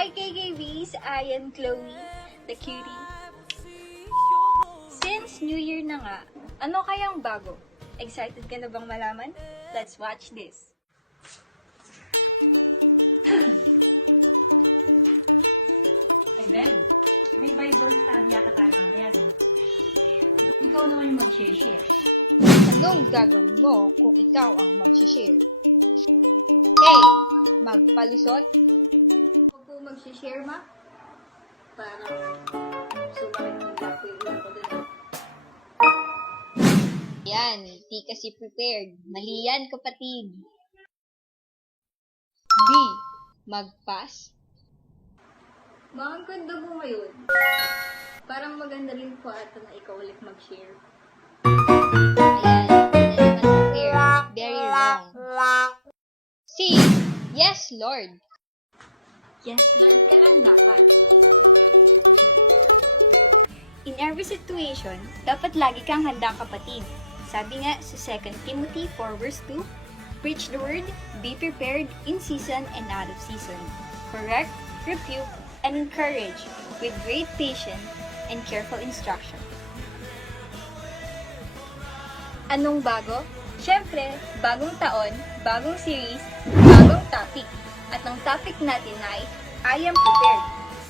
Hi KKBs! I am Chloe, the cutie. Since New Year na nga, ano kayang bago? Excited ka na bang malaman? Let's watch this! Ay, Ben, may Bible study yata tayo mamaya, no? Ikaw naman yung mag-share. Anong gagawin mo kung ikaw ang mag-share? A. Magpalusot. Huwag po mag-share, ma. Parang sumakit ng lapo yung ulo ko dun. Yan, di kasi prepared. Mali yan, kapatid. B. Mag-pass. Ma, ang ganda mo ngayon. Parang maganda rin po ata na ikaw ulit mag-share. Ayan, hindi na naman prepared. Very wrong. C. Yes, Lord. Yes, Lord ka lang dapat. In every situation, dapat lagi kang handa, kapatid. Sabi nga sa 2 Timothy 4 verse 2, preach the word, be prepared in season and out of season. Correct, rebuke, and encourage with great patience and careful instruction. Anong bago? Siyempre, bagong taon, bagong series, bagong topic. At ang topic natin ay, I am prepared.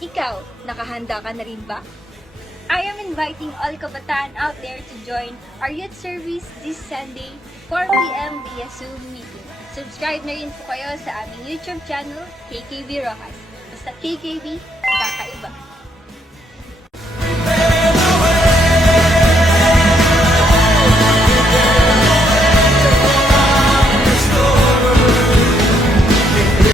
Ikaw, nakahanda ka na rin ba? I am inviting all kabataan out there to join our youth service this Sunday, 4 p.m. via Zoom meeting. Subscribe na rin po kayo sa aming YouTube channel, KKB Rojas. Basta KKB, kakaiba.